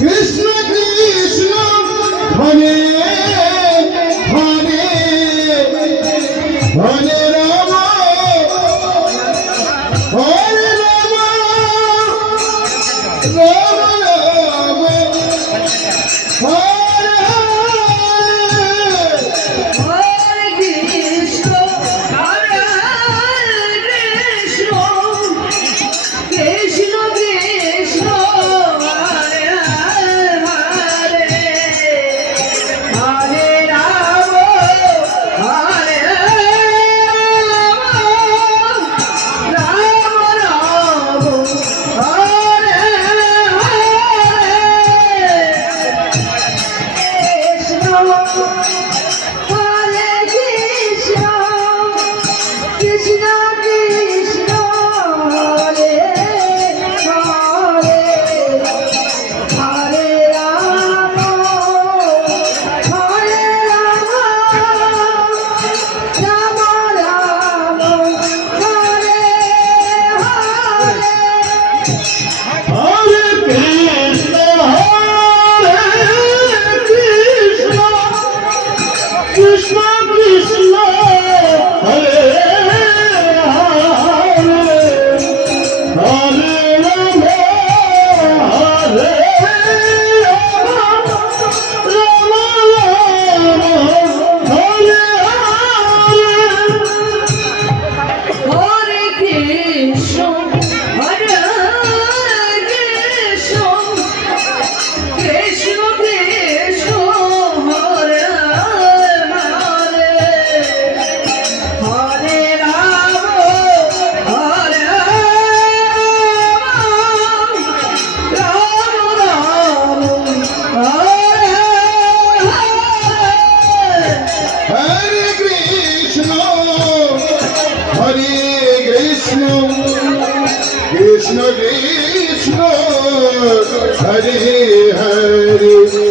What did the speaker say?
Krishna Krishna Hare Hare Hare Ram Hare Ram Ram Ram Hare Hare Krishna Hare Krishna Krishna Krishna Hare Hare Hare Ram Hare Ram Ram Hare Krishna Krishna Hare Hare Hare Ram Hare Ram Ram Ram Hare Hare Hare Krishna Krishna Krishna Hare Hare Hare Ram Hare Ram Ram Hare Hare Krishna Hare Krishna Krishna Krishna Hare Hare Hare Ram Hare Ram Hare Hare Krishna Hare Krishna Krishna Krishna Hare Hare